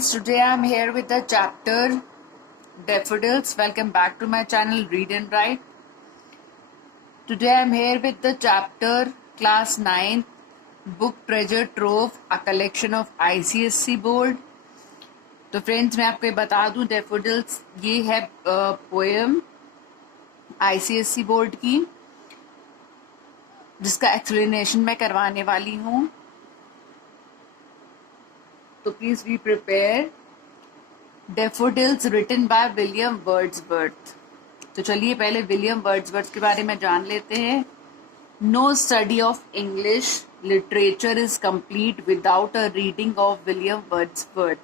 friends, today I'm here with the chapter Daffodils. Welcome back to my channel Read and Write. Today I'm here with the chapter Class 9 Book Treasure Trove, a collection of ICSC board. तो friends मैं आपको बता दूं daffodils ये है poem ICSC board की जिसका explanation मैं करवाने वाली हूँ. तो please be prepare. Daffodils written by William Wordsworth. तो चलिए पहले विलियम वर्ड्सवर्थ के बारे में जान लेते हैं. No study of English literature is complete without a reading of William Wordsworth,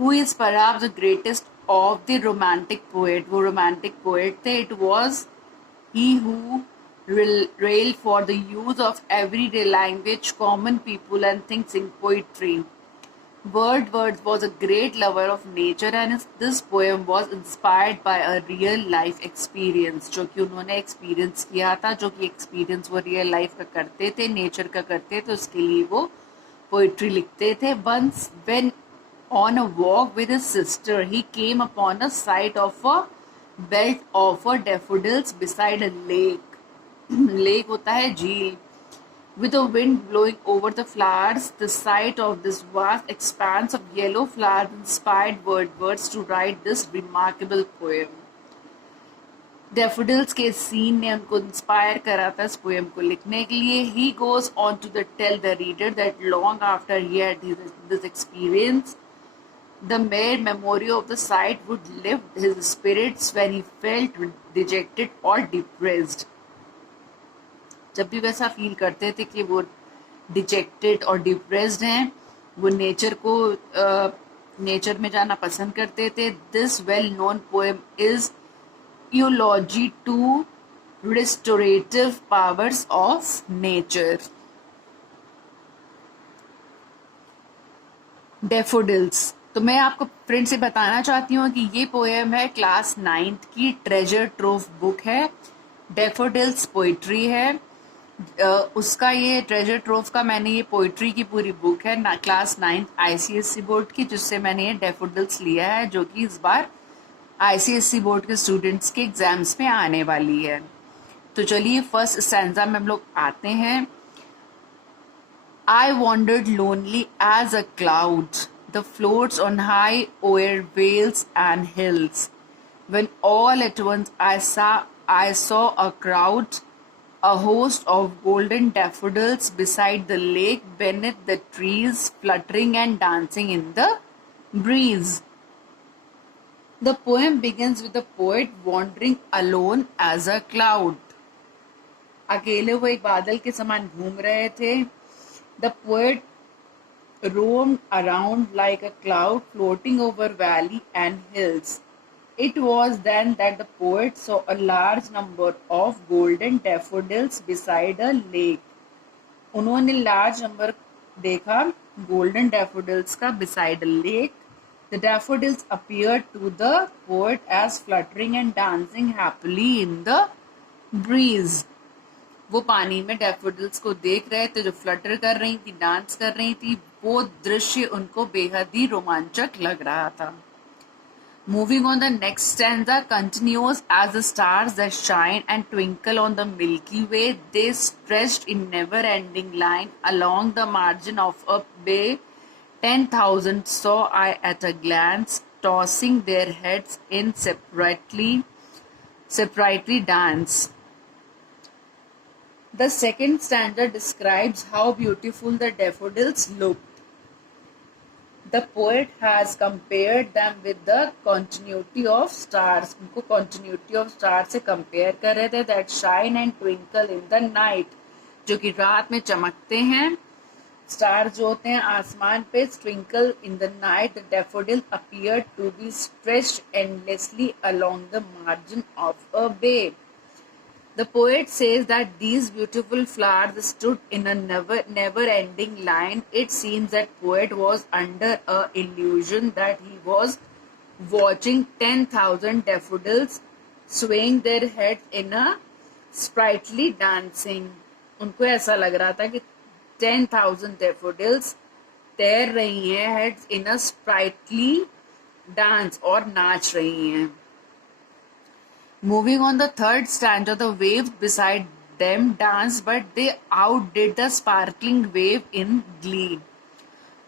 who is perhaps the greatest of the romantic poet. वो रोमांटिक पोएट थे. It was he who railed for the use of everyday language, common people and things in poetry. Wordsworth was a great lover of nature and this poem was inspired by a real life experience, जो कि उन्होंने experience किया था, जो कि experience वो real life का करते थे, नेचर का करते थे, उसके लिए वो पोइट्री लिखते थे. Once when on a walk with his sister, he came upon a sight of a belt of daffodils beside a lake. Lake होता है झील. With the wind blowing over the flowers, the sight of this vast expanse of yellow flowers inspired Wordsworth to write this remarkable poem. Daffodils के scene ने उनको inspire करा था इस poem को लिखने के लिए. He goes on to tell the reader that long after he had this experience, the mere memory of the sight would lift his spirits when he felt dejected or depressed. जब भी वैसा feel करते थे कि वो dejected और depressed हैं, वो नेचर में जाना पसंद करते थे. This well known poem is eulogy to restorative powers of nature. Daffodils. तो मैं आपको फ्रेंड से बताना चाहती हूँ कि ये पोएम है क्लास 9 की ट्रेजर ट्रोव बुक है. डैफोडिल्स पोइट्री है. उसका ये ट्रेजर ट्रोव का मैंने ये पोइट्री की पूरी बुक है ना क्लास 9 ICSC बोर्ड की, जिससे मैंने ये डैफोडिल्स लिया है, जो कि इस बार ICSC बोर्ड के स्टूडेंट्स के एग्जाम्स में आने वाली है. तो चलिए फर्स्ट स्टैंजा में हम लोग आते हैं. I wandered lonely as a cloud that floats on high o'er vales and hills when all at once I saw a crowd, a host of golden daffodils beside the lake beneath the trees, fluttering and dancing in the breeze. The poem begins with the poet wandering alone as a cloud. अकेले वो एक बादल के समान घूम रहे थे. The poet roamed around like a cloud floating over valley and hills. It was then that the poet saw a large number of golden daffodils beside a lake. उन्होंने large number देखा golden daffodils का beside a lake. The daffodils appeared to the poet as fluttering and dancing happily in the breeze. वो पानी में daffodils को देख रहे थे जो flutter कर रही थी, डांस कर रही थी. वो दृश्य उनको बेहद ही रोमांचक लग रहा था. Moving on, the next stanza continues as the stars that shine and twinkle on the Milky Way, they stretched in never-ending line along the margin of a bay. 10,000 saw I at a glance, tossing their heads in separately dance. The second stanza describes how beautiful the daffodils looked. The poet has compared them with the continuity of stars. उनको continuity of stars से compare कर रहे थे. That shine and twinkle in the night, जो कि रात में चमकते हैं. Stars जो होते हैं आसमान पे, twinkle in the night. The daffodil appeared to be stretched endlessly along the margin of a bay. The poet says that these beautiful flowers stood in a never-ending line. It seems that poet was under a illusion that he was watching 10,000 daffodils swaying their heads in a sprightly dancing. उनको ऐसा लग रहा था कि 10,000 daffodils तैर रही हैं, heads in a sprightly dance और नाच रही हैं. Moving on the third stanza, the waves beside them danced, but they outdid the sparkling wave in glee.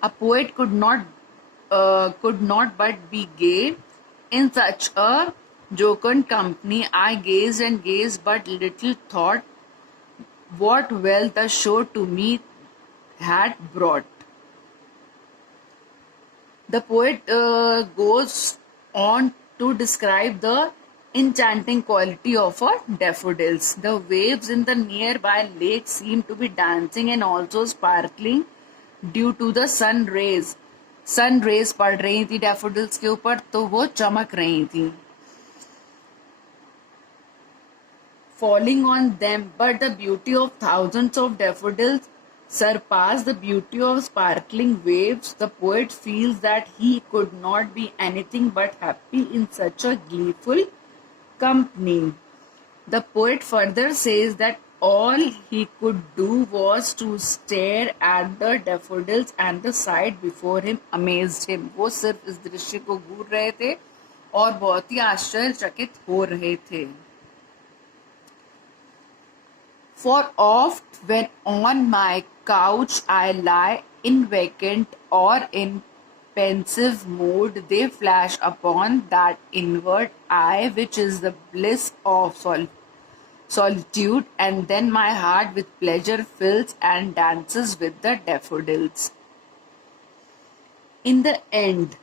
A poet could not but be gay in such a jocund company. I gazed and gazed, but little thought what wealth the show to me had brought. The poet goes on to describe the enchanting quality of a daffodils. The waves in the nearby lake seemed to be dancing and also sparkling due to the sun rays. Sun rays पड़ रही थी daffodils के ऊपर तो वो चमक रही थी. Falling on them, but the beauty of thousands of daffodils surpassed the beauty of sparkling waves. The poet feels that he could not be anything but happy in such a gleeful company. The poet further says that all he could do was to stare at the daffodils and the sight before him amazed him. वो सिर्फ इस दृश्य को घूर रहे थे और बहुत ही आश्चर्यचकित हो रहे थे. For oft when on my couch I lie in vacant or in pensive mood, they flash upon that inward eye which is the bliss of solitude, and then my heart with pleasure fills and dances with the daffodils. In the end,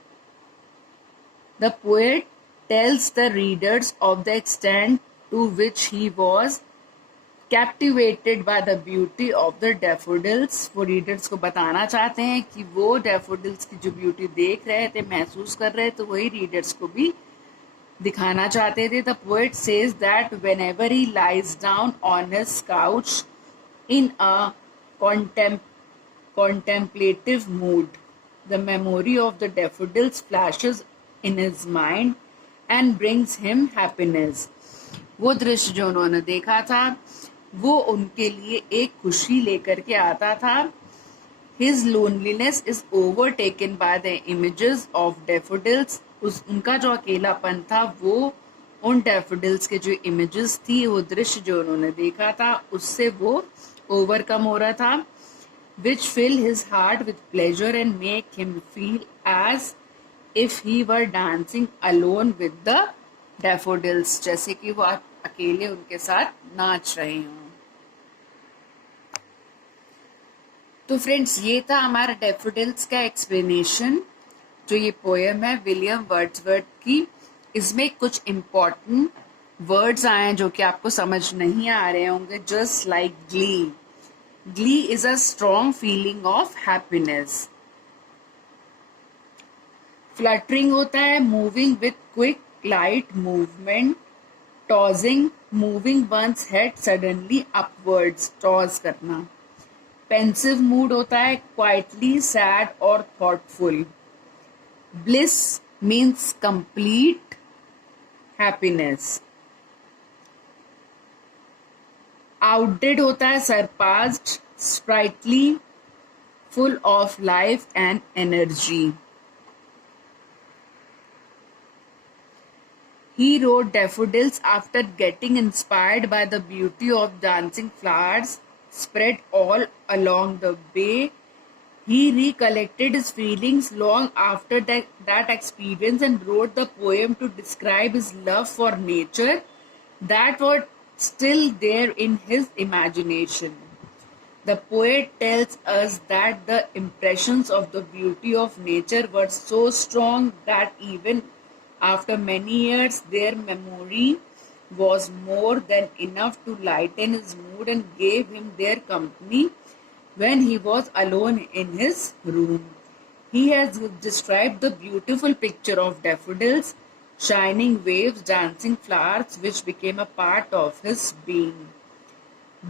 the poet tells the readers of the extent to which he was captivated by the beauty of the daffodils. वो readers को बताना चाहते हैं कि वो daffodils की जो beauty देख रहे थे, महसूस कर रहे थे, वही readers को भी दिखाना चाहते थे. The poet says that whenever he lies down on his couch in a contemplative mood, the memory of the daffodils flashes in his mind and brings him happiness. वो दृश्य जो उन्होंने देखा था वो उनके लिए एक खुशी लेकर के आता था. His loneliness is overtaken by the images of daffodils. उनका जो अकेलापन था वो उन daffodils के जो images थी, वो दृश्य जो उन्होंने देखा था उससे वो overcome हो रहा था, which fill his heart with pleasure and make him feel as if he were dancing alone with the daffodils, जैसे कि वो अकेले उनके साथ नाच रहे हों. तो फ्रेंड्स, ये था हमारा डैफोडिल्स का एक्सप्लेनेशन. जो ये पोएम है विलियम वर्ड्सवर्थ की, इसमें कुछ इम्पोर्टेंट वर्ड्स आए हैं जो कि आपको समझ नहीं आ रहे होंगे. Just like glee. Glee is a strong feeling of happiness. Fluttering होता है moving with quick light movement. Tossing, moving one's head suddenly upwards, toss करना. पेंसिव मूड होता है क्वाइटली सैड और thoughtful. Bliss means complete happiness. Outdid होता है surpassed, sprightly, full of life and energy. He wrote daffodils after getting inspired by the beauty of dancing flowers spread all along the bay. He recollected his feelings long after that experience and wrote the poem to describe his love for nature that was still there in his imagination. The poet tells us that the impressions of the beauty of nature were so strong that even after many years, their memory was more than enough to lighten his mood and gave him their company when he was alone in his room. He has described the beautiful picture of daffodils, shining waves, dancing flowers, which became a part of his being.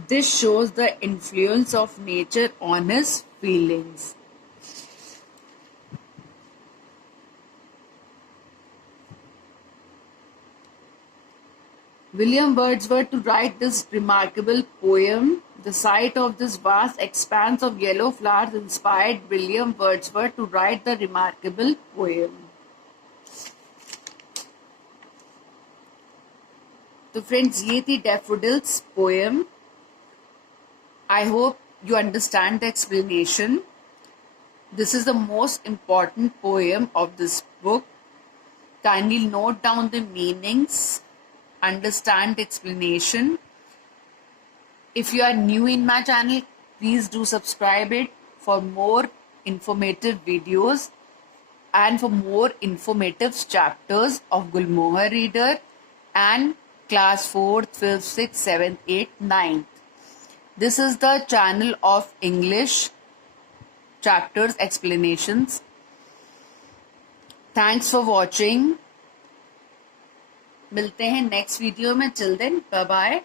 This shows the influence of nature on his feelings. William Wordsworth, to write this remarkable poem, The sight of this vast expanse of yellow flowers inspired William Wordsworth to write the remarkable poem. तो friends, ये थी daffodils poem. I hope you understand the explanation. This is the most important poem of this book. Kindly note down the meanings, understand the explanation. If you are new in my channel, please do subscribe it for more informative videos and for more informative chapters of Gulmohar Reader and class 4th, 5th, 6th, 7th, 8th, 9th. This is the channel of English chapters explanations. Thanks for watching. मिलते हैं next video में. Till then, bye bye.